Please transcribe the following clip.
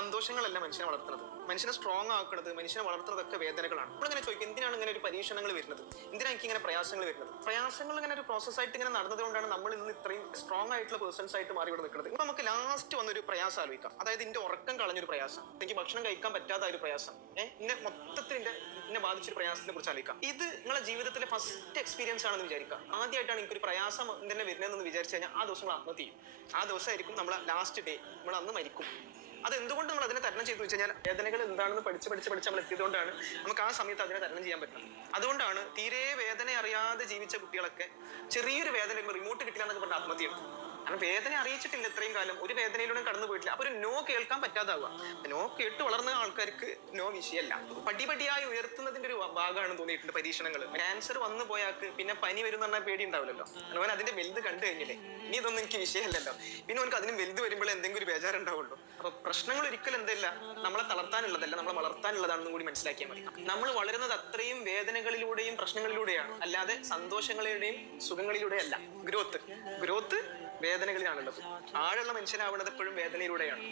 സന്തോഷങ്ങളല്ല മനുഷ്യനെ വളർത്തുന്നത്. മനുഷ്യനെ സ്ട്രോങ് ആക്കുന്നത്, മനുഷ്യനെ വളർത്തുന്നതൊക്കെ വേദനകളാണ്. നമ്മളിങ്ങനെ ചോദിക്കും, എന്തിനാണ് ഇങ്ങനെ ഒരു പരീക്ഷണങ്ങൾ വരുന്നത്, എന്തിനാണ് എനിക്ക് ഇങ്ങനെ പ്രയാസങ്ങൾ വരുന്നത്? പ്രയാസങ്ങൾ ഇങ്ങനെ ഒരു പ്രോസസ്സായിട്ട് ഇങ്ങനെ നടന്നതുകൊണ്ടാണ് നമ്മൾ ഇന്ന് ഇത്രയും സ്ട്രോങ് ആയിട്ടുള്ള പേഴ്സൺസ് ആയിട്ട് മാറി ഇവിടെ നിൽക്കുന്നത്. ഇപ്പൊ നമുക്ക് ലാസ്റ്റ് വന്നൊരു പ്രയാസം ആലോചിക്കാം. അതായത് എന്റെ ഉറക്കം കളഞ്ഞൊരു പ്രയാസം, എനിക്ക് ഭക്ഷണം കഴിക്കാൻ പറ്റാത്ത ഒരു പ്രയാസം, എന്നെ മൊത്തത്തിൽ എന്നെ ബാധിച്ചൊരു പ്രയാസത്തിനെ കുറിച്ച് ആലോചിക്കാം. ഇത് നിങ്ങളുടെ ജീവിതത്തിലെ ഫസ്റ്റ് എക്സ്പീരിയൻസ് ആണെന്ന് വിചാരിക്കാം. ആദ്യമായിട്ടാണ് എനിക്കൊരു പ്രയാസം തന്നെ വരുന്നതെന്ന് വിചാരിച്ചു കഴിഞ്ഞാൽ ആ ദിവസം നമ്മൾ ആത്മഹത്യ ചെയ്യും. ആ ദിവസമായിരിക്കും നമ്മളെ ലാസ്റ്റ് ഡേ, നമ്മൾ അന്ന് മരിക്കും. അത് എന്തുകൊണ്ട് നമ്മൾ അതിനെ തരണം ചെയ്തു വെച്ച് കഴിഞ്ഞാൽ വേദനകൾ എന്താണെന്ന് പഠിച്ച് നമ്മൾ എത്തിയതുകൊണ്ടാണ് നമുക്ക് ആ സമയത്ത് അതിനെ തരണം ചെയ്യാൻ പറ്റുന്നത്. അതുകൊണ്ടാണ് തീരെ വേദന അറിയാതെ ജീവിച്ച കുട്ടികളൊക്കെ ചെറിയൊരു വേദന റിമോട്ട് കിട്ടില്ല എന്നൊക്കെ പറഞ്ഞ് ആത്മഹത്യ ചെയ്തു. കാരണം വേദന അറിയിച്ചിട്ടില്ല ഇത്രയും കാലം, ഒരു വേദനയിലൂടെ കടന്നു പോയിട്ടില്ല. അപ്പൊ ഒരു നോ കേൾക്കാൻ പറ്റാതാവുക. നോ കേട്ട് വളർന്ന ആൾക്കാർക്ക് നോ വിഷയമല്ല. പടിപടിയായി ഉയർത്തുന്നതിന്റെ ഒരു ഭാഗമാണ് തോന്നിയിട്ടുണ്ട് പരീക്ഷണങ്ങൾ. ക്യാൻസർ വന്നു പോയാൾക്ക് പിന്നെ പനി വരും എന്ന് പറഞ്ഞാൽ പേടി ഉണ്ടാവില്ലല്ലോ. അവൻ അതിന്റെ വലുത് കണ്ടു കഴിഞ്ഞില്ലേ, ഇനി ഇതൊന്നും എനിക്ക് വിഷയമല്ലല്ലോ. പിന്നെ അവർക്ക് അതിന് വലുത് വരുമ്പോൾ എന്തെങ്കിലും ഒരു ബേജാറുണ്ടാവുള്ളൂ. അപ്പൊ പ്രശ്നങ്ങൾ ഒരിക്കലും എന്തല്ല നമ്മളെ തളർത്താനുള്ളതല്ല, നമ്മളെ വളർത്താനുള്ളതാണെന്നും കൂടി മനസ്സിലാക്കിയാൽ മതി. നമ്മൾ വളരുന്നത് അത്രയും വേദനകളിലൂടെയും പ്രശ്നങ്ങളിലൂടെയാണ്, അല്ലാതെ സന്തോഷങ്ങളുടെയും സുഖങ്ങളിലൂടെയല്ല. ഗ്രോത്ത് വേദനകളിലാണുള്ളത്. ആഴമുള്ള മനുഷ്യനാവുന്നത് എപ്പോഴും വേദനയിലൂടെയാണ്.